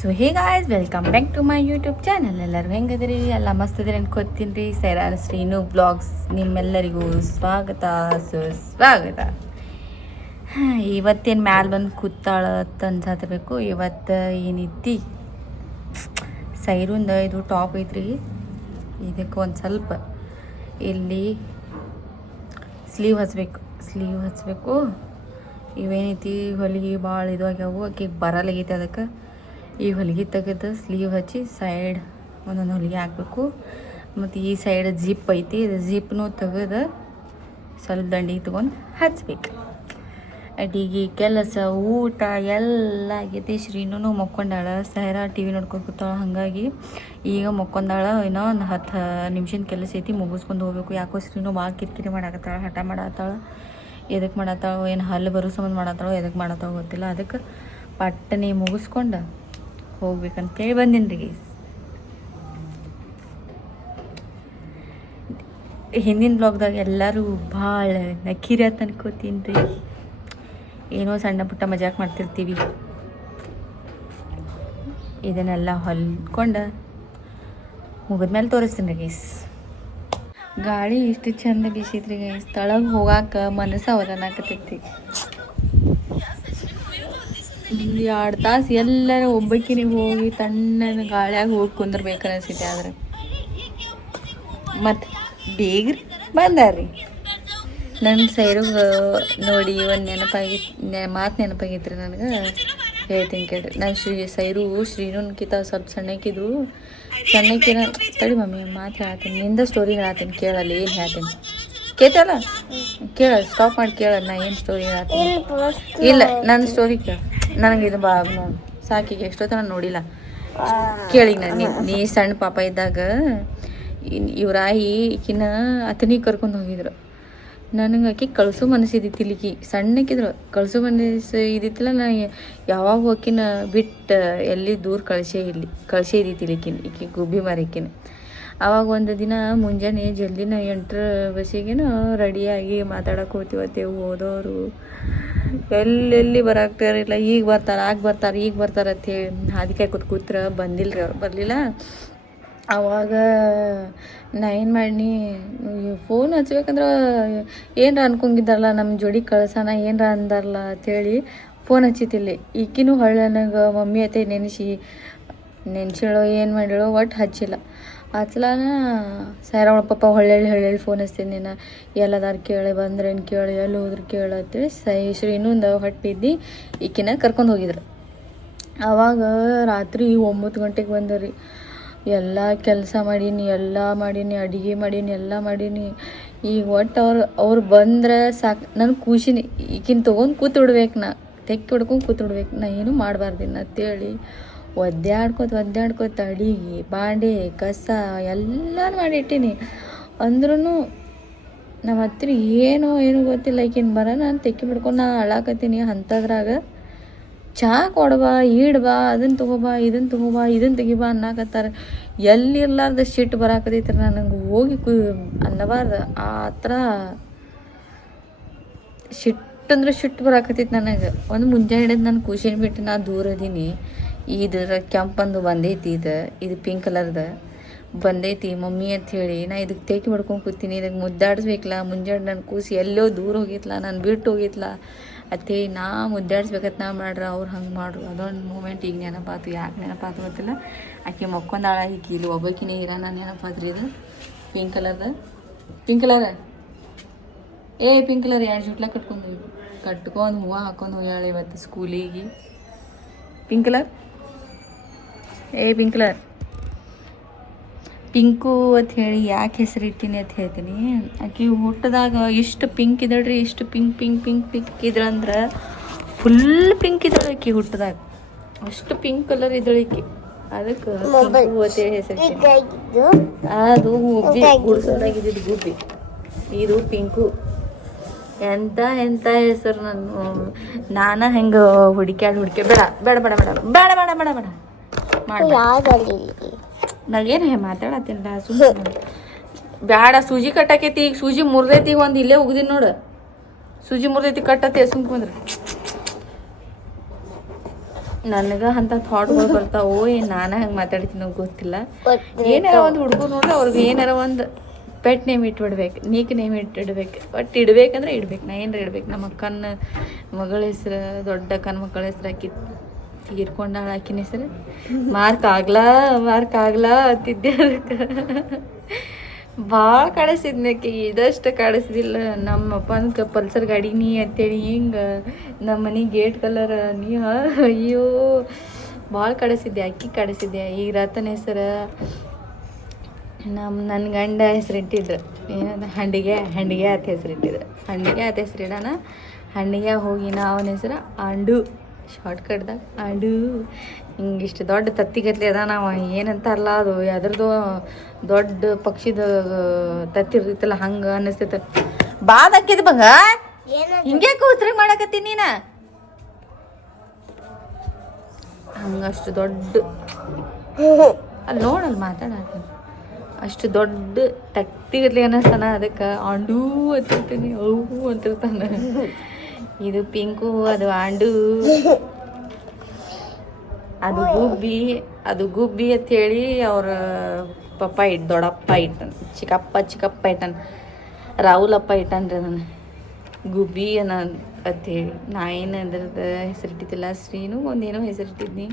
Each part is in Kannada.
So hey guys, welcome back to my YouTube channel. ಎಲ್ಲರೂ ಹೆಂಗದ್ರಿ? ಎಲ್ಲ ಮಸ್ತ್ ಅದ್ರಿ ಅನ್ಕೋತೀನಿ ರೀ. ಸೈರಾನ್ ಶ್ರೀನು ಬ್ಲಾಗ್ಸ್ ನಿಮ್ಮೆಲ್ಲರಿಗೂ ಸ್ವಾಗತ ಸುಸ್ವಾಗತ. ಇವತ್ತೇನು ಮ್ಯಾಲೆ ಬಂದು ಕೂತಾಳ ಅನ್ಸಬೇಕು. ಇವತ್ತು ಏನೈತಿ, ಸೈರುಂದ ಇದು ಟಾಪ್ ಐತ್ರಿ. ಇದಕ್ಕೆ ಒಂದು ಸ್ವಲ್ಪ ಇಲ್ಲಿ ಸ್ಲೀವ್ ಹಚ್ಚಬೇಕು. ಇವೇನೈತಿ, ಹೊಲಿಗೆ ಭಾಳ ಇದು ಆಗ್ಯಾವು. ಆಕೆಗೆ ಬರಲಾಗೈತಿ. ಅದಕ್ಕೆ ಈ ಹೊಲಿಗೆ ತೆಗೆದು ಸ್ಲೀವ್ ಹಚ್ಚಿ ಸೈಡ್ ಒಂದೊಂದು ಹೊಲಿಗೆ ಹಾಕಬೇಕು. ಮತ್ತು ಈ ಸೈಡ್ ಜಿಪ್ ಐತಿ, ಇದು ಜಿಪ್ನು ತೆಗೆದು ಸ್ವಲ್ಪ ದಂಡಿಗೆ ತೊಗೊಂಡು ಹಚ್ಬೇಕು. ಅಡಿಗೆ ಕೆಲಸ ಊಟ ಎಲ್ಲ ಆಗೈತಿ. ಶ್ರೀನೂ ಮಕ್ಕೊಂಡಾಳ, ಸೈರಾ ಟಿ ವಿ ನೋಡ್ಕೊಂಡು ಕೂತಾಳ. ಹಾಗಾಗಿ ಈಗ ಮಕ್ಕೊಂಡಾಳ. ಇನ್ನೂ ಒಂದು 10 ನಿಮಿಷದ ಕೆಲಸ ಐತಿ, ಮುಗಿಸ್ಕೊಂಡು ಹೋಗ್ಬೇಕು. ಯಾಕೋ ಶ್ರೀನು ಭಾಳ ಕಿರಿಕಿರಿ ಮಾಡಾಕತ್ತಾಳ, ಹಠ ಮಾಡತ್ತಾಳ. ಎದಕ್ಕೆ ಮಾಡತ್ತಾಳೋ ಏನು, ಹಲ್ಲು ಬರೋ ಸಂಬಂಧ ಮಾಡತ್ತಾಳೋ ಎದಕ್ಕೆ ಮಾಡತ್ತಾಳೋ ಗೊತ್ತಿಲ್ಲ. ಅದಕ್ಕೆ ಪಟ್ಟನೆ ಮುಗಿಸ್ಕೊಂಡು ಹೋಗ್ಬೇಕಂತೇಳಿ ಬಂದೀನಿ ರೀ ಗೈಸ್. ಹಿಂದಿನ ಬ್ಲಾಗ್ದಾಗ ಎಲ್ಲರೂ ಭಾಳ ನಕಿರಿ ಅಂತ ಅನ್ಕೋತೀನಿ ರೀ. ಏನೋ ಸಣ್ಣ ಪುಟ್ಟ ಮಜಾಕ್ ಮಾಡ್ತಿರ್ತೀವಿ. ಇದನ್ನೆಲ್ಲ ಹೊಲ್ಕೊಂಡು ಮುಗಿದ್ಮೇಲೆ ತೋರಿಸ್ತೀನಿ ರೀ ಗೈಸ್. ಗಾಳಿ ಇಷ್ಟು ಚಂದ ಬೀಸಿದ್ರಿ ಗೈಸ್, ತಳಗೆ ಹೋಗಾಕ ಮನಸ್ಸು ಅವರನ್ನಾಕತೈತಿ. 2 ತಾಸು ಎಲ್ಲರೂ ಒಬ್ಬಕ್ಕಿನಿ ಹೋಗಿ ತಣ್ಣನ ಗಾಳಿಯಾಗ ಹೋಗಿ ಕುಂದ್ರಬೇಕು ಅನಿಸ್ತೈತಿ. ಆದ್ರೆ ಮತ್ತು ಬೇಗ್ರಿ ಬಂದಾರ್ರಿ. ನನ್ನ ಸೈರುಗೆ ನೋಡಿ ಒಂದು ನೆನಪಾಗಿತ್ತು ರೀ ನನಗೆ. ಹೇಳ್ತೀನಿ ಕೇಳ್ರಿ. ನಾನು ಶ್ರೀನುನ್ಕಿಂತ ಸ್ವಲ್ಪ ಸಣ್ಣಕ್ಕಿದ್ರು. ತಡಿ ಮಮ್ಮಿ ಮಾತು ಹೇಳತ್ತೀನಿ, ನಿಂದ ಸ್ಟೋರಿ ಹೇಳತ್ತೀನಿ ಕೇಳಲ್ಲ. ಏನು ಹೇಳ್ತೀನಿ ಕೇಳ್ತಲ್ಲ, ಕೇಳ, ಸ್ಟಾಪ್ ಮಾಡಿ ಕೇಳ. ನಾ ಏನು ಸ್ಟೋರಿ ಹೇಳತ್ತೀನಿ? ಇಲ್ಲ, ನನ್ನ ಸ್ಟೋರಿ ಕೇಳ. ನನಗೆ ಇದು ನೋಡಿ ಸಾಕಿಗೆ ಎಷ್ಟೊತ್ತ ನಾನು ನೋಡಿಲ್ಲ. ಕೇಳಿ ನೀ ಸಣ್ಣ ಪಾಪ ಇದ್ದಾಗ ಇವ್ರಾಯಿ ಈಕಿನ ಅತನಿಗೆ ಕರ್ಕೊಂಡು ಹೋಗಿದ್ರು. ನನಗೆ ಆಕಿ ಕಳಿಸೋ ಮನಸ್ಸಿದ್ದಿತ್ತು. ಇಲ್ಲಿಕಿ ಸಣ್ಣಕ್ಕಿದ್ರು, ಕಳಿಸೋ ಮನಸ್ಸು ಇದ್ದಿತ್ತಿಲ್ಲ. ನಾ ಯಾವಾಗ ಹೋಗಿನ ಬಿಟ್ಟು ಎಲ್ಲಿ ದೂರ ಕಳಿಸೇ ಇದ್ದಿತ್ತು ಈಕಿ ಗುಬ್ಬಿ ಮಾರಿಕಿನ. ಆವಾಗ ಒಂದು ದಿನ ಮುಂಜಾನೆ ಜಲ್ದಿನ 8 ಬಸ್ಸಿಗೇನು ರೆಡಿಯಾಗಿ ಮಾತಾಡೋಕೆ ಹೋಗ್ತೀವತ್ತೇವು. ಹೋದವರು ಎಲ್ಲೆಲ್ಲಿ ಬರಾಕ್ತಾರಿಲ್ಲ. ಈಗ ಬರ್ತಾರೆ ಅಂಥೇಳಿ ಹಾದಿಕಾಯಿ ಕೂತ್ರೆ ಬರಲಿಲ್ಲ. ಆವಾಗ ನಾ ಏನು ಮಾಡೀನಿ, ಫೋನ್ ಹಚ್ಬೇಕಂದ್ರೆ ಏನರ ಅನ್ಕೊಂಗಿದ್ದಾರಲ್ಲ, ನಮ್ಮ ಜೋಡಿ ಕಳ್ಸೋಣ ಏನರ ಅಂದಾರಲ್ಲ ಅಂಥೇಳಿ ಫೋನ್ ಹಚ್ಚಿತಿಲ್ಲಿ. ಈಕಿನೂ ನನಗೆ ಮಮ್ಮಿ ಅತ್ತೆ ನೆನ್ಸಿಳೋ ಏನು ಮಾಡಿಳೋ ಒಟ್ಟು ಹಚ್ಚಿಲ್ಲ. ಹಚ್ಲಾನ ಸೈರವಳ ಪಾಪ ಹೊಳ್ಳಿ ಫೋನ್ ಹಚ್ತೀನಿ. ನೀನು ಎಲ್ಲದಾರು ಕೇಳಿ ಬಂದ್ರೇನು ಕೇಳಿ, ಎಲ್ಲಿ ಹೋದ್ರೆ ಕೇಳಿ ಅಂತೇಳಿ ಶ್ರೀನುಂದ ಹೊಟ್ಟಿದ್ದು ಈಕಿನ ಕರ್ಕೊಂಡು ಹೋಗಿದ್ರು. ಆವಾಗ ರಾತ್ರಿ 9 ಗಂಟೆಗೆ ಬಂದರಿ. ಎಲ್ಲ ಕೆಲಸ ಮಾಡೀನಿ, ಅಡುಗೆ ಮಾಡೀನಿ, ಎಲ್ಲ ಮಾಡೀನಿ. ಈಗ ಒಟ್ಟು ಅವ್ರು ಬಂದ್ರೆ ಸಾಕು, ನನಗೆ ಖುಷಿನಿ. ಈಗಿನ ತೊಗೊಂಡು ಕೂತ್ಬಿಡ್ಬೇಕು, ನಾ ತೆಕ್ಕಿ ಹೊಡ್ಕೊಂಡು ಕೂತ್ಬಿಡ್ಬೇಕು. ನಾ ಏನೂ ಮಾಡಬಾರ್ದಿನ್ನ ಅಂತೇಳಿ ಒದ್ದಾಡ್ಕೋತ ಅಡುಗೆ ಬಾಂಡೆ ಕಸ ಎಲ್ಲನೂ ಮಾಡಿಟ್ಟೀನಿ. ಅಂದ್ರೂ ನಮ್ಮ ಹತ್ರ ಏನೋ ಗೊತ್ತಿಲ್ಲ. ಈಗಿನ ಬರೋಣ ಅಂತ ತೆಕ್ಕಿ ಬಿಡ್ಕೊಂಡು ನಾ ಅಳಾಕತ್ತೀನಿ. ಅಂಥದ್ರಾಗ ಚಹಾ ಕೊಡ್ಬಾ, ಈಡ್ಬಾ, ಅದನ್ನು ತೊಗೊಬಾ, ಇದನ್ನು ತೆಗಿಬಾ ಅನ್ನಕತ್ತಾರೆ. ಎಲ್ಲಿರ್ಲಾರ್ದ ಸಿಟ್ಟು ಬರಾಕತೈತ್ರಿ ನನಗೆ. ಹೋಗಿ ಅನ್ನಬಾರ್ದು ಆ ಥರ ಸಿಟ್ಟು ಬರಾಕತೈತಿ ನನಗೆ. ಒಂದು ಮುಂಜಾನೆ ಹಿಡಿದು ನಾನು ಖುಷಿನ ಬಿಟ್ಟು ನಾ ದೂರ ಅದೀನಿ. ಇದ್ರ ಕೆಂಪಂದು ಬಂದೈತಿ, ಇದು ಪಿಂಕ್ ಕಲರ್ದು ಬಂದೈತಿ ಮಮ್ಮಿ ಅಂಥೇಳಿ ನಾ ಇದಕ್ಕೆ ತೇಕಿ ಮಾಡ್ಕೊಂಡು ಕೂತೀನಿ. ಇದಕ್ಕೆ ಮುದ್ದಾಡಿಸ್ಬೇಕಲ್ಲ. ಮುಂಜಾನೆ ನನ್ನ ಕೂಸಿ ಎಲ್ಲೋ ದೂರ ಹೋಗಿತ್ಲ, ನಾನು ಬಿಟ್ಟು ಹೋಗಿತ್ಲ ಅತ್ತೆ. ನಾ ಮುದ್ದಾಡಿಸ್ಬೇಕತ್ ನಾ ಮಾಡ್ರೆ ಅವ್ರು ಹಂಗೆ ಮಾಡ್ರು. ಅದೊಂದು ಮೂಮೆಂಟ್ ಈಗ ನೆನಪಾತು. ಯಾಕೆ ನೆನಪಾತು ಗೊತ್ತಿಲ್ಲ. ಆಕೆ ಮಕ್ಕೊಂದಾಳ ಈಕಿ ಇಲ್ಲಿ ಒಬ್ಬಕಿನೇ ನಾನು ನೆನಪಾತ್ರಿ. ಇದು ಪಿಂಕ್ ಕಲರ್ ಪಿಂಕ್ ಕಲರ್ 2 ಜುಟ್ಲ ಕಟ್ಕೊಂಡು ಹೂವು ಹಾಕೊಂಡು ಹೋಗ್ಯಾಳ ಇವತ್ತು ಸ್ಕೂಲಿಗೆ. ಪಿಂಕ್ ಕಲರ್ ಪಿಂಕು ಅಂತ ಹೇಳಿ ಯಾಕೆ ಹೆಸರು ಇಟ್ಟಿನಿ ಅಂತ ಹೇಳ್ತೀನಿ. ಆಕೆ ಹುಟ್ಟದಾಗ ಇಷ್ಟು ಪಿಂಕ್ ಇದ್ದಳ್ರಿ, ಇಷ್ಟು ಪಿಂಕ್ ಇದ್ರಂದ್ರೆ ಫುಲ್ ಪಿಂಕ್ ಇದ್ದಾಳೆ ಆಕೆ ಹುಟ್ಟದಾಗ. ಅಷ್ಟು ಪಿಂಕ್ ಕಲರ್ ಇದ್ದಾಳೆ ಆಕೆ. ಅದಕ್ಕೆ ಪಿಂಕು ಅಂತ ಹೇಳಿ ಹೆಸರು. ಅದು ಗುಬ್ಬಿ ಗುಡ್ಸೋದಾಗಿದ್ದು ಗುಬ್ಬಿ, ಇದು ಪಿಂಕು. ಎಂಥ ಹೆಸರು. ನಾನು ಹೆಂಗೆ ಹುಡುಕ್ಯಾಡಿ ಬೇಡ ನಾಗೇನು ಮಾತಾಡತ್ತೀನಿಲ್ಲ ಸುಮ್ಮನೆ. ಬ್ಯಾಡ, ಸೂಜಿ ಕಟ್ಟಾಕೈತಿ. ಈಗ ಸೂಜಿ ಮುರಿದೈತಿ. ಒಂದು ಇಲ್ಲೇ ಹೋಗಿದ್ದೀನಿ ನೋಡು, ಸೂಜಿ ಮುರಿದೈತಿ, ಕಟ್ಟತ್ತೆ ಸುಮ್ಕೊಂಡ್ರೆ. ನನಗೆ ಅಂತ ಥಾಟ್ಗಳು ಬರ್ತಾವೋ ಏನು ನಾನು ಹಂಗೆ ಮಾತಾಡ್ತೀನೋ ಗೊತ್ತಿಲ್ಲ. ಏನಾರ ಒಂದು ಹುಡುಗರು ನೋಡ್ರೆ ಅವ್ರಿಗೆ ಏನಾರ ಒಂದು ಪೆಟ್ ನೇಮ್ ಇಟ್ಬಿಡ್ಬೇಕು, ನೀಕ್ ನೇಮ್ ಇಟ್ಟಿಡ್ಬೇಕು. ಬಟ್ ಇಡ್ಬೇಕಂದ್ರೆ ಇಡ್ಬೇಕು, ನಾ ಏನಾರ ಇಡ್ಬೇಕು. ನಮ್ಮ ಅಕ್ಕನ ಮಗಳ ಹೆಸ್ರು, ದೊಡ್ಡ ಅಕ್ಕನ ಮಕ್ಕಳ ಹೆಸ್ರು ಹಾಕಿ ತೀರ್ಕೊಂಡಾಳ. ಆಕಿನ ಹೆಸ್ರು ಮಾರ್ಕ್ ಆಗ್ಲಾ ಅಂತಿದ್ದೆ. ಅದಕ್ಕೆ ಭಾಳ ಕಾಡಿಸಿದ್ನಕ್ಕೆ, ಇದಷ್ಟು ಕಾಡಿಸಿದಿಲ್ಲ. ನಮ್ಮಪ್ಪನ ಪಲ್ಸರ್ ಗಾಡಿ ನೀ ಅಂತೇಳಿ ಹಿಂಗೆ ನಮ್ಮ ಮನೆ ಗೇಟ್ ಕಲರ್ ನೀ ಅಯ್ಯೋ ಭಾಳ ಕಾಡಿಸಿದ್ದೆ. ಅಕ್ಕಿ ಕಾಡಿಸಿದ್ದೆ. ಈಗ ರತನ ಹೆಸರು ನನ್ನ ಗಂಡ ಹೆಸರಿಟ್ಟಿದ್ರು, ಏನಂದ ಹಂಡಿಗೆ ಅಂತ ಹೆಸರಿಟ್ಟಿದ್ರು. ಹಂಡಿಗೆ ಅಂತ ಹೆಸರಿಡೋಣ. ಹಂಡಿಗೆ ಹೋಗಿ ಅವನ ಹೆಸರು ಆಂಡು, ಶಾರ್ಟ್ಕಟ್ದಾಗ ಆಂಡು. ಹಿಂಗಿಷ್ಟು ದೊಡ್ಡ ತತ್ತಿಗತ್ಲೆ ಅದ. ನಾವು ಏನಂತಾರಲ್ಲ ಅದು ಅದ್ರದ್ದು ದೊಡ್ಡ ಪಕ್ಷಿದ ತತ್ತಿ ಇರ್ತೈತಲ್ಲ ಹಂಗೆ ಅನ್ನಿಸ್ತೈತೆ. ಬಾದ್ ಹಾಕಿದ್ ಬಂಗ ಹಿಂಗೆ ಕೂತ್ರಿ ಮಾಡಕತ್ತೀನಿ ನೀನು. ಹಂಗಷ್ಟು ದೊಡ್ಡ ಅಲ್ಲಿ ನೋಡಲ್ಲಿ ಮಾತಾಡತ್ತೀನಿ. ಅಷ್ಟು ದೊಡ್ಡ ತತ್ತಿಗತ್ಲೆ ಅನ್ನಿಸ್ತಾನ. ಅದಕ್ಕೆ ಆಂಡು ಅಂತಿರ್ತೀನಿ, ಅವು ಅಂತಿರ್ತಾನೆ. ಇದು ಪಿಂಕು, ಅದು ಆಂಡು, ಅದು ಗುಬ್ಬಿ ಅಂಥೇಳಿ ಅವ್ರ ಪಪ್ಪ ದೊಡ್ಡಪ್ಪ ಇಟ್ಟನು, ಚಿಕ್ಕಪ್ಪ ಇಟ್ಟನು, ರಾಹುಲಪ್ಪ ಇಟ್ಟನ್ರಿ ಅದನ್ನು ಗುಬ್ಬಿ ಅಂಥೇಳಿ. ನಾ ಏನು ಅದ್ರದ್ದು ಹೆಸರಿಟ್ಟಿದ್ದಿಲ್ಲ. ಶ್ರೀನು ಒಂದೇನೋ ಹೆಸರಿಟ್ಟಿದ್ನಿ,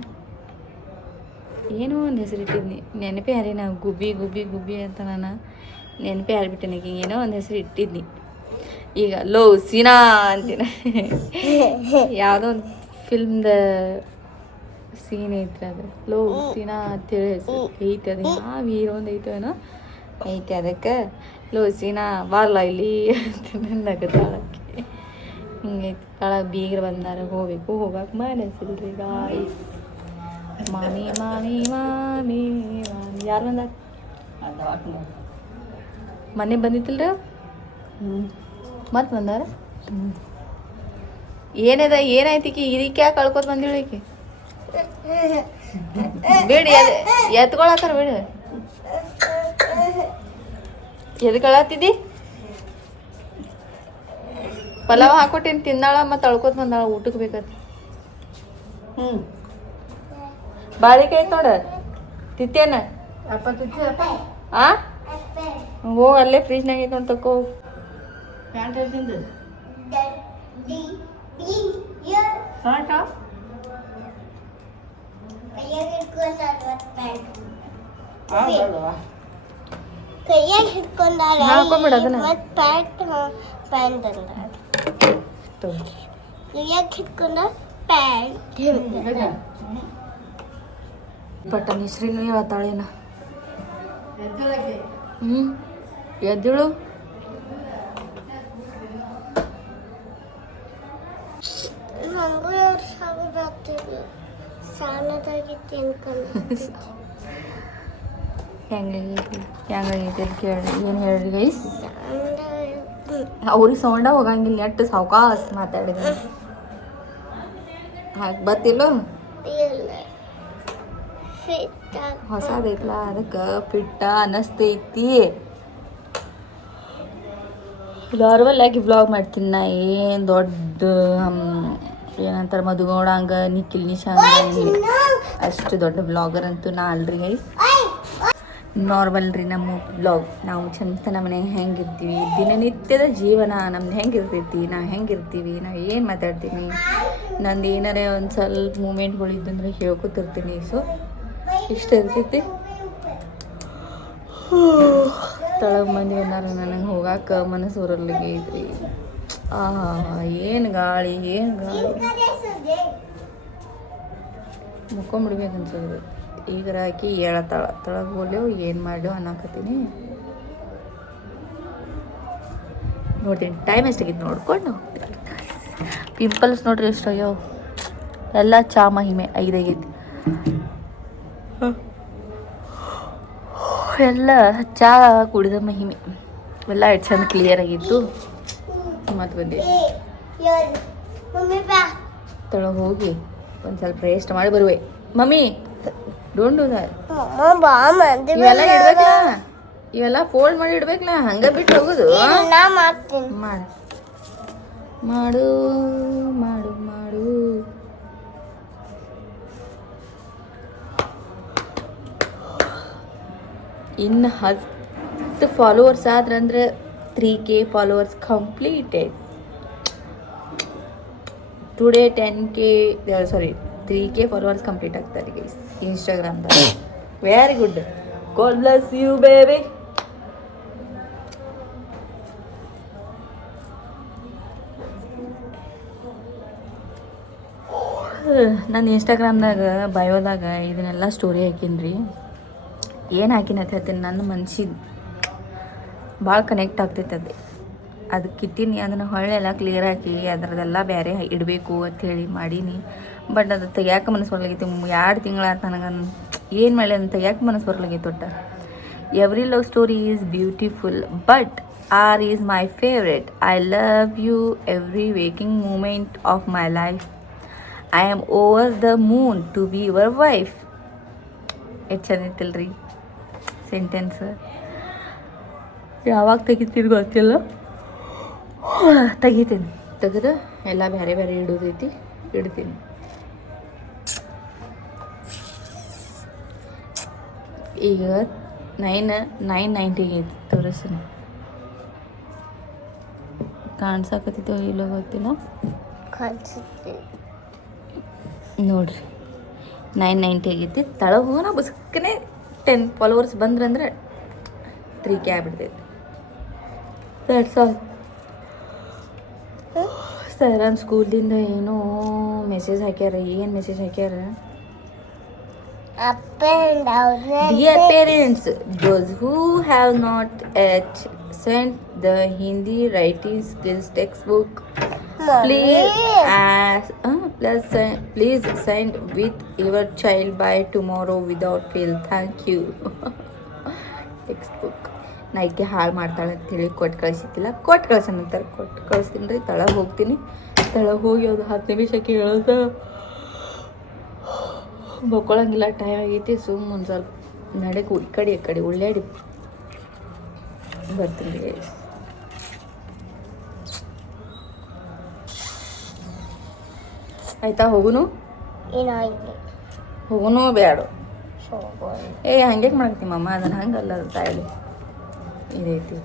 ಏನೋ ಒಂದು ಹೆಸರಿಟ್ಟಿದ್ನಿ, ನೆನಪೇ ಯಾರಿ. ನಾವು ಗುಬ್ಬಿ ಅಂತ ನಾನು ನೆನಪೇ ಯಾರಿಬಿಟ್ಟೆ. ನನಗೆ ಏನೋ ಒಂದು ಹೆಸರು ಇಟ್ಟಿದ್ನಿ. ಈಗ ಲೋ ಸೀನಾ ಅಂತೀನ. ಯಾವುದೋ ಒಂದು ಫಿಲ್ಮ್ದ ಸೀನ್ ಐತ್ರಿ, ಅದು ಲೋ ಸೀನಾ ಅಂತೇಳಿ ಹೆಸರು ಐತೆ. ಅದು ಯಾವ ಹೀರೋಂದು ಐತೋ ಏನೋ ಐತೆ. ಅದಕ್ಕೆ ಲೋ ಸೀನಾ ಬಾರ್ಲ ಇಲ್ಲಿ ಅಂತ ನಗತಾಳಕ್ಕೆ. ಹಿಂಗೈತಿ. ತಳಗೆ ಬೀಗ್ರ ಬಂದಾರ, ಹೋಗಕ್ಕೆ ಮನಸ್ಸಿಲ್ರಿ ಗಾಯ್ಸ್. ಮಾಮಿ ಯಾರು ಬಂದಾರ? ಮನೆ ಬಂದಿತ್ತಿಲ್ರ? ಮತ್ತೆ ಬಂದಾರ? ಏನಾಯ್ತಿಕಿ? ಇದಕ್ಕೆ ಯಾಕೆ ಕಳ್ಕೊತ ಬಂದಿಳಕಿ? ಬೇಡಿ ಎತ್ಕೊಳತ್ತಾರ, ಬೇಡ ಎದ್ಕೊಳತ್ತಿದ್ದಿ? ಪಲಾವ್ ಹಾಕೊಟ್ಟಿನಿ, ತಿಂದಾಳ. ಮತ್ತು ಅಳ್ಕೊತ ಬಂದಾಳ ಊಟಕ್ಕೆ ಬೇಕಂತ. ಬಾಳಿಕೆ ಐತೆ ನೋಡ, ತಿತ್ತೇನ? ಹೋಗ ಅಲ್ಲೇ ಫ್ರಿಜ್ನಾಗ ಐತೆ ನೋಡಿ, ತಕೋ. ಪಟ್ಟನ ಹೆಸ್ರಿನೂ ಹೇಳ್ತಾಳೇನ? ಎದ್ದೇಳು. ಹೆಂಗಾಗೈತಿ ಅಂತ ಕೇಳಿ ಏನು ಹೇಳ್ರಿ ಗೈಸ್? ಅವ್ರಿಗೆ ಸೌಂಡ ಹೋಗಂಗಿಲ್ಲ, ನೆಟ್ಟು ಸಾವ್ಕಾಸ್ ಮಾತಾಡಿದ. ಹಾಗೆ ಬತ್ತಿಲ್ಲೋ? ಹೊಸದೈತ್ಲ, ಅದಕ್ಕೆ ಫಿಟ್ಟ ಅನ್ನಿಸ್ತೈತಿ. ನಾರ್ಮಲ್ ಆಗಿ ವ್ಲಾಗ್ ಮಾಡ್ತೀನಿ ನಾ. ಏನು ದೊಡ್ಡ ಏನಂತಾರೆ ಮಧುಗೌಡ ಹಂಗ, ನಿಖಿಲ್ ನಿಶಾಂಗ ಅಷ್ಟು ದೊಡ್ಡ ವ್ಲಾಗರ್ ಅಂತೂ ನಾ ಅಲ್ರಿ ಗೈಸ್. ನಾರ್ಮಲ್ ರೀ ನಮ್ಮ ವ್ಲಾಗ್. ನಾವು ಚಂತನ ಮನೆಗೆ ಹೆಂಗಿರ್ತೀವಿ, ದಿನನಿತ್ಯದ ಜೀವನ ನಮ್ದು ಹೆಂಗಿರ್ತೈತಿ, ನಾವು ಹೆಂಗಿರ್ತೀವಿ, ನಾವು ಏನು ಮಾತಾಡ್ತೀನಿ, ನಂದು ಏನಾರೇ ಒಂದು ಸ್ವಲ್ಪ ಮೂಮೆಂಟ್ಗಳು ಇದ್ದಂದ್ರೆ ಹೇಳ್ಕೊತಿರ್ತೀನಿ. ಸೊ ಇಷ್ಟ ಇರ್ತೈತಿ. ತಳಗ್ ಮಂದಿ ಬಂದಾರ, ನನಗೆ ಹೋಗಾಕ ಮನಸ್ಸು ಬರಲಿಕ್ಕೆ ಐತ್ರಿ. ಏನು ಗಾಳಿ ಮುಕ್ಕೊಂಬಿಡ್ಬೇಕು ಅನ್ಸೋದು. ಈಗ ಹಾಕಿ ಹೇಳತ್ತಾಳ, ತಳಗೆ ಹೋಗ್ಲೇವು ಏನು ಮಾಡ್ಲೇವು ಅನ್ನಕತ್ತೀನಿ. ನೋಡ್ತೀನಿ ಟೈಮ್ ಎಷ್ಟಾಗಿತ್ತು ನೋಡ್ಕೊಂಡು ಹೋಗ್ತೀನಿ. ಪಿಂಪಲ್ಸ್ ನೋಡ್ರಿ ಎಷ್ಟು ಅಯ್ಯೋ, ಎಲ್ಲ ಚಾ ಮಹಿಮೆ 5 ಆಗೈತಿ. ಎಲ್ಲ ಚಾ ಕುಡಿದ ಮಹಿಮೆ. ಎಲ್ಲ ಎಷ್ಟು ಚಂದ ಕ್ಲಿಯರ್ ಆಗಿತ್ತು. ಮತ್ತು ಬಂದೆ ತೊಳಗೆ ಹೋಗಿ ಒಂದು ಸ್ವಲ್ಪ ರೆಸ್ಟ್ ಮಾಡಿ ಬರುವೆ. Mummy don't do that. ಇವೆಲ್ಲ ಇಡ್ಬೇಕಲ್ಲ, ಇವೆಲ್ಲ ಫೋಲ್ಡ್ ಮಾಡಿ ಇಡ್ಬೇಕಲ್ಲ, ಹಂಗೆ ಬಿಟ್ಟು ಹೋಗೋದು. ಮಾಡು ಮಾಡು ಮಾಡು ಮಾಡು ಇನ್ನು 10 ಫಾಲೋವರ್ಸ್ ಆದ್ರಂದ್ರೆ 3K followers completed. Today 3K followers complete ಆಗ್ತಾರೆ ಗೈಸ್ ಇನ್ಸ್ಟಾಗ್ರಾಮ್ದಾಗ. Very good. God bless you baby. ನನ್ನ ಇನ್ಸ್ಟಾಗ್ರಾಮ್ದಾಗ ಬಯೋದಾಗ ಇದನ್ನೆಲ್ಲ ಸ್ಟೋರಿ ಹಾಕೀನಿ. ಏನು ಹಾಕಿನ ಅಂತ ಹೇಳ್ತೀನಿ, ನನ್ನ ಮನ್ಸಿಗೆ ಭಾಳ ಕನೆಕ್ಟ್ ಆಗ್ತೈತೆ ಅದಕ್ಕೆ ಇಟ್ಟೀನಿ. ಅದನ್ನು ಹೊಳ್ಳೆಲ್ಲ ಕ್ಲಿಯರ್ ಹಾಕಿ ಅದರದೆಲ್ಲ ಬೇರೆ ಇಡಬೇಕು ಅಂಥೇಳಿ ಮಾಡೀನಿ. ಬಟ್ ಅದು ತೆಗ್ಯಾಕೆ ಮನಸ್ಸು ಬರ್ಲಾಗೈತಿ. 2 ತಿಂಗಳಾಯ್ತು ನನಗೆ ಏನು ಮಾಡಿ ಅಂತ ತೆಗ್ಯಾಕೆ ಮನಸ್ಸು ಬರ್ಲಾಗೈತೆ ಒಟ್ಟು. Every love story is beautiful but our is my favourite. I love you every waking moment of my life. I am over the moon to be your wife. ಎಷ್ಟು ಚಂದ ಐತಿಲ್ರಿ ಸೆಂಟೆನ್ಸ್. ಯಾವಾಗ ತೆಗಿತೀರಿ ಗೊತ್ತಿಲ್ಲ, ತೆಗಿತೀನಿ. ತೆಗೆದು ಎಲ್ಲ ಬೇರೆ ಬೇರೆ ಇಡೋದೈತಿ, ಇಡ್ತೀನಿ. ಈಗ 990 ಐತಿ, ತೋರಿಸ್ತೀನಿ. ಕಾಣಿಸಾಕತ್ತೈತೋ ಇಲ್ಲೋ ಗೊತ್ತಿಲ್ಲ, ನೋಡ್ರಿ 990 ಆಗೈತಿ. ತಳಗ ಹೋಗೋಣ ಬಸ್ಕನೆ 10 ಫಾಲೋವರ್ಸ್ ಬಂದ್ರಂದ್ರೆ 3K ಆಗ್ಬಿಡ್ತೈತಿ. That's all. ಸರ್ ನನ್ನ ಸ್ಕೂಲಿಂದ ಏನೋ ಮೆಸೇಜ್ ಹಾಕ್ಯಾರ. ಏನು ಮೆಸೇಜ್ ಹಾಕ್ಯಾರ? Dear parents, those who have not yet sent the Hindi writing skills textbook, please send with your child by tomorrow without fail. Thank you. Textbook ನೈಕೆ ಹಾಳು ಮಾಡ್ತಾಳೆ ಅಂತೇಳಿ ಕೊಟ್ಟು ಕಳಿಸಿದ್ದಿಲ್ಲ. ಕೊಟ್ಟು ಕಳ್ಸೋಣಂತಾರೆ, ಕೊಟ್ಟು ಕಳಿಸ್ತೀನಿ ರೀ. ತಳಗೆ ಹೋಗ್ತೀನಿ. ತಳಗೆ ಹೋಗಿ ಅದು 10 ನಿಮಿಷಕ್ಕೆ ಹೇಳೋದು ಬೊಕ್ಕೊಳಂಗಿಲ್ಲ, ಟೈಮ್ ಆಗೈತಿ. ಸುಮ್ಮ ಒಂದು ಸ್ವಲ್ಪ ನಡೆಗೆ ಈ ಕಡೆ ಉಳ್ಳಾಡಿ ಬರ್ತೀನಿ ರೀ. ಆಯ್ತಾ? ಹೋಗುನು ಬೇಡ. ಹಂಗೆ ಮಾಡ್ತೀನಿ ಮಮ್ಮ. ಅದನ್ನು ಹಂಗಲ್ಲ, ಅದು ತಾಯಿಲಿ ಇದೈತಿ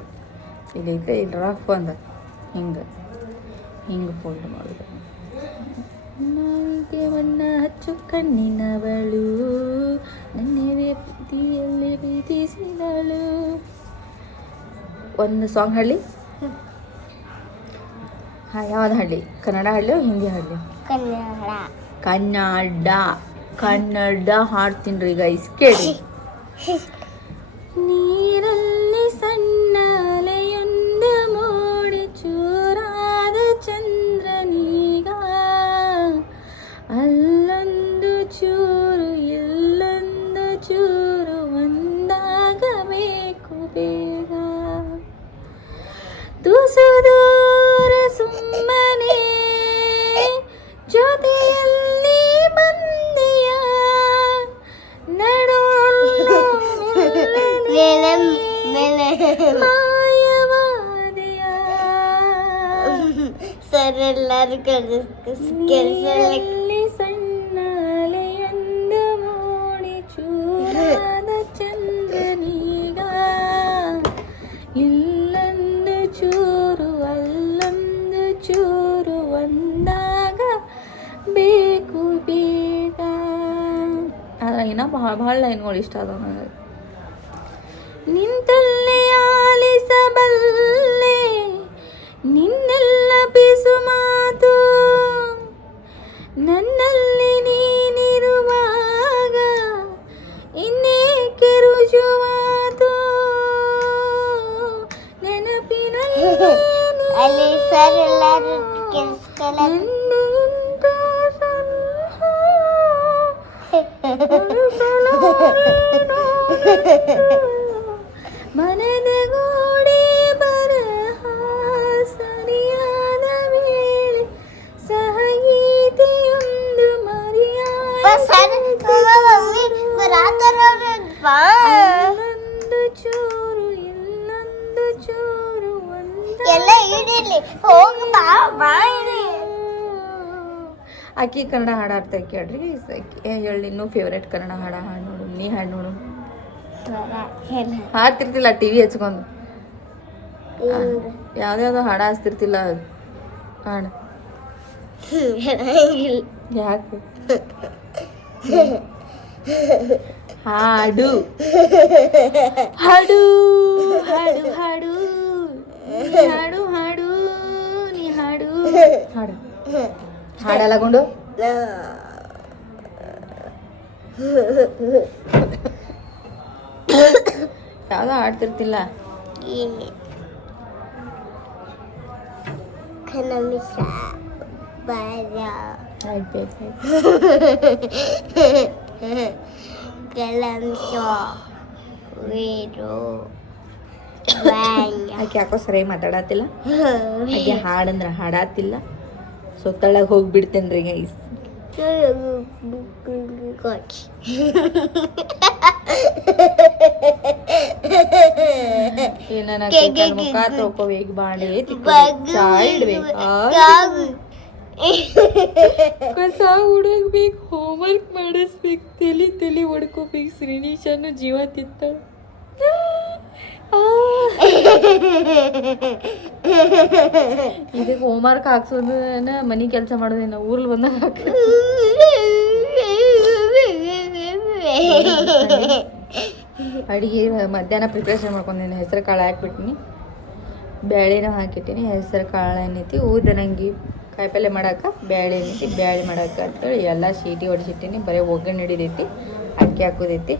ಇಲ್ಲೈತೆ ಇಲ್ಲಿ ರಫ್ ಅಂದ ಹಿಂಗೆ ಫೋಲ್ಡ್ ಮಾಡೋದು. ನಾಲ್ಗೆವನ್ನ ಹಚ್ಚು ಕಣ್ಣಿನವಳು ನನ್ನೇ ಪ್ರೀತಿಯಲ್ಲಿ ಪ್ರೀತಿಸಿದಳು. ಒಂದು ಸಾಂಗ್ ಹಾಡಲಿ. ಯಾವ್ದು ಹಾಡಲಿ? ಕನ್ನಡ ಹಾಡಲಿ, ಹಿಂದಿ ಹಾಡಲಿ? ಕನ್ನಡ ಹಾಡ್ತೀನಿ ರೀ ಗೈಸ್, ಕೇಳಿ. ನೀರಲ್ಲಿ ಸಣ್ಣ ಅಲೆಯೊಂದು ಮೋಡಿ ಚೂರಾದ ಚಂದ್ರನೀಗ, ಅಲ್ಲೊಂದು ಚೂರು ಇಲ್ಲೊಂದು ಚೂರು ಒಂದಾಗಬೇಕು ಬೇಗ. ತುಸು ದೂರ ಸುಮ್ಮನೆ ಜೊತೆಯಲ್ಲಿ ಬಂದೆಯ ನಡುವಲ್ಲ ಮಾಯವಾದೆಯ. ಸರ್ ಎಲ್ಲರೂ ಸಣ್ಣ ಅಲೆಯೊಂದು ಮೋಡಿ ಚೂರಾದ ಚಂದ್ರನೀಗ, ಇಲ್ಲೊಂದು ಚೂರು ಅಲ್ಲೊಂದು ಚೂರು ಒಂದಾಗ ಬೇಕು ಬೇಗ. ಅದ್ರಾಗಿನ ಭಾಳ ಲೈನ್ಗಳು ಇಷ್ಟ ಅದ ನನಗೆ. ನಿಂತಲ್ಲೇ ಆಲಿಸಬಲ್ಲೆ ನಿನ್ನೆಲ್ಲ ಪಿಸು ಮಾತು, ನನ್ನಲ್ಲಿ ನೀನಿರುವಾಗ ಇನ್ನೇಕೆ ರುಜುವಾತು. ನೆನಪಿನಲ್ಲಿ ಮನದ ಗೋಡೆ ಬರಹ ಸರಿಯಾದ ವೇಳೆ ಸಹಗೀತೆಯೊಂದು ಮರೆಯಾದೊಂದು ಚೂರು ಇಲ್ಲೊಂದು ಚೂರು ಎಲ್ಲ ಇಡಲಿ. ಆಕಿ ಕನ್ನಡ ಹಾಡು ಹಾಡ್ತಾರೆ ಕೇಳ್ರಿ. ಹೇಳಿ ಇನ್ನೂ ಫೇವ್ರೇಟ್ ಕನ್ನಡ ಹಾಡು ನೋಡು. ನೀ ಹಾಡು ನೋಡು. ಹಾಡ್ತಿರ್ತಿಲ್ಲ ಟಿ ವಿ ಹಚ್ಕೊಂಡು ಯಾವ್ದ್ಯಾವ್ದೋ ಹಾಡ ಹಚ್ತಿರ್ತಿಲ್ಲ ಹಾಡು ಯಾಕೆ ಹಾಡು ಹಾಡು ಹಾಡು ಹಾಡು ಹಾಡು ಹಾಡು ನೀ ಹಾಡು ಹಾಡು ಹಾಡಲ್ಲಗೊಂಡು ಯಾವ್ದೋ ಹಾಡ್ತಿರ್ತಿಲ್ಲ ಆಕೆ ಯಾಕೋ ಸರಿ ಮಾತಾಡತ್ತಿಲ್ಲ ಹಾಗೆ ಹಾಡಂದ್ರೆ ಹಾಡಾತಿಲ್ಲ ಸೊ ತಳಗ ಹೋಗ್ಬಿಡ್ತೇನ್ರಿ ಗೈಸ್ ಮುಖ ತೊಳ್ಕೋಬೇಕು ಬಾಂಡೆ ಕಸ ಹುಡುಗ್ಬೇಕು ಹೋಮ್ವರ್ಕ್ ಮಾಡಿಸ್ಬೇಕು ತಲಿ ಹೊಡ್ಕೋಬೇಕು ಶ್ರೀನಿಶಾನು ಜೀವ ತಿಂತಾಳ ಇದಕ್ಕೆ ಹೋಮ್ವರ್ಕ್ ಹಾಕ್ಸೋದೇನ ಮನೆ ಕೆಲಸ ಮಾಡೋದೇನ ಊರ್ಲಿ ಬಂದಾಗ ಅಡುಗೆ ಮಧ್ಯಾಹ್ನ ಪ್ರಿಪ್ರೇಷನ್ ಮಾಡ್ಕೊಂಡೇನೆ ಹೆಸರು ಕಾಳು ಹಾಕ್ಬಿಟ್ಟಿನಿ ಬೇಳೆನೂ ಹಾಕಿಟ್ಟಿನಿ ಹೆಸರು ಕಾಳು ಏನೈತಿ ಊದನಂಗಿ ಕಾಯಿಪಲ್ಲೆ ಮಾಡಕ್ಕೆ ಬೇಳೆ ಏನೈತಿ ಬೇಳೆ ಮಾಡಕ್ಕೆ ಅಂತೇಳಿ ಎಲ್ಲ ಸೀಟಿ ಹೊಡಿಸಿಟ್ಟಿನಿ ಬರೀ ಒಗ್ಗರಣೆ ಹಿಡಿದೈತಿ ಅಕ್ಕಿ ಹಾಕೋದೈತಿ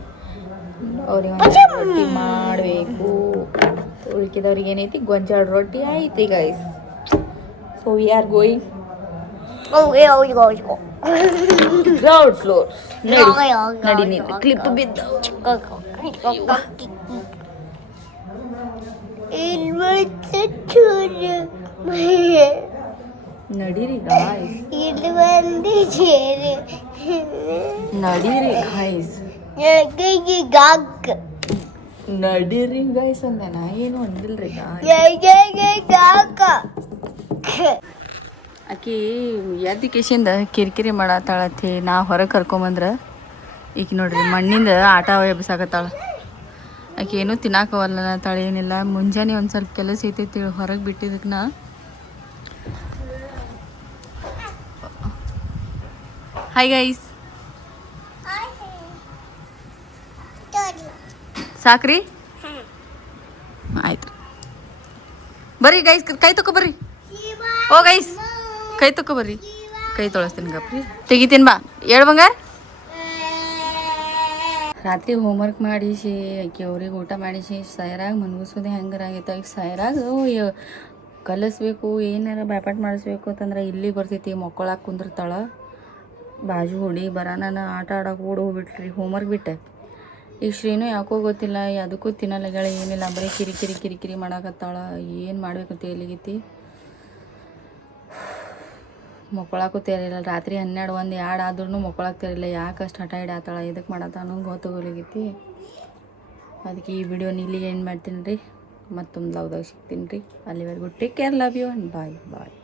ಅವ್ರಿಗೆ ರೊಟ್ಟಿ ಮಾಡಬೇಕು ಉಳ್ಕಿದವ್ರಿಗೆ ಏನೈತಿ ಗೊಂಜಾಳ ರೊಟ್ಟಿ ಐತಿ guys so we are going ground floor ನಡಿ ನೀನು ಕ್ಲಿಪ್ ಬಿದ್ದ ನಡೀರಿ ಗಾಯ್ಸ್ ನಡೀರಿ ಗಾಯ್ಸ್ ನಡೀರಿ ಗಾಯ್ಸ್ ಅಂದೆ ನಾ ಏನು ಅಂದಿಲ್ರಿ ಆಕಿ ಎದ್ದಿಕೇಶಿಂದ ಕಿರಿಕಿರಿ ಮಾಡತ್ತಾಳತ್ತಿ ನಾ ಹೊರಗೆ ಕರ್ಕೊಂಬಂದ್ರೆ ಈಗ ನೋಡ್ರಿ ಮಣ್ಣಿಂದ ಆಟ ಎಬ್ಸಾಕತ್ತಾಳ ಆಕೆ ಏನೂ ತಿನ್ನಾಕವಲ್ಲತ್ತಾಳ ಏನಿಲ್ಲ ಮುಂಜಾನೆ ಒಂದು ಸ್ವಲ್ಪ ಕೆಲಸ ಐತೈತಿ ಹೊರಗೆ ಬಿಟ್ಟಿದ್ದಕ್ಕೆ ನಾ ಹಾಯ್ ಗೈಸ್ ಸಾಕ್ರಿ ಆಯ್ತು ಬರ್ರಿ ಗೈಸ್ ಕೈ ತಕೊ ಬರ್ರಿ ಓ ಗೈಸ್ ಕೈ ತಕೊ ಬರ್ರಿ ಕೈ ತೊಳಸ್ತೀನಿ ಗಪ್ರಿ ತೆಗಿತೀನಿ ಬಾ ಹೇಳ್ ಬಂಗಾರ ರಾತ್ರಿ ಹೋಮ್ವರ್ಕ್ ಮಾಡಿಸಿ ಆಕೆ ಅವ್ರಿಗೆ ಊಟ ಮಾಡಿಸಿ ಸೈರಾಗ ಮನ್ಗಿಸೋದೆ ಹೆಂಗಾರಾಗೈತೆ ಈಗ ಸೈರಾಗ ಕಲಿಸ್ಬೇಕು ಏನಾರ ಬ್ಯಾಪಾಟ್ ಮಾಡಿಸ್ಬೇಕು ಅಂತಂದ್ರೆ ಇಲ್ಲಿ ಬರ್ತೈತಿ ಮಕ್ಕಳಾಗ ಕುಂದಿರ್ತಾಳೆ ಬಾಜು ಹುಡಿ ಬರಾನ ಆಟ ಆಡೋಕೆ ಓಡಿ ಹೋಗ್ಬಿಟ್ರಿ ಹೋಮ್ವರ್ಕ್ ಬಿಟ್ಟೆ ಈಗ ಶ್ರೀನು ಯಾಕೋ ಗೊತ್ತಿಲ್ಲ ಅದಕ್ಕೂ ತಿನ್ನಲ್ಲಗಳ ಏನಿಲ್ಲ ಬರೀ ಕಿರಿಕಿರಿ ಮಾಡಾಕತ್ತಾಳ ಏನು ಮಾಡ್ಬೇಕಂತ ಎಲ್ಲಿಗೈತಿ ಮಕ್ಕಳಾಕೂತಿರಲಿಲ್ಲ ರಾತ್ರಿ 12 1 2 ಆದ್ರೂ ಮಕ್ಕಳಾಗ್ತಿರಲಿಲ್ಲ ಯಾಕೆ ಅಷ್ಟು ಹಠ ಹಿಡಾತಾಳ ಇದಕ್ಕೆ ಮಾಡತ್ತ ಅನ್ನೋದು ಗೊತ್ತಾಗೋಲಿಗೈತಿ ಅದಕ್ಕೆ ಈ ವಿಡಿಯೋನ ಇಲ್ಲಿಗೆ ಏನು ಮಾಡ್ತೀನಿ ರೀ ಮತ್ತೊಂದು ಲವ್ದಾಗ ಸಿಗ್ತೀನಿ ರೀ ಅಲ್ಲಿವರೆಗೂ take care love you and bye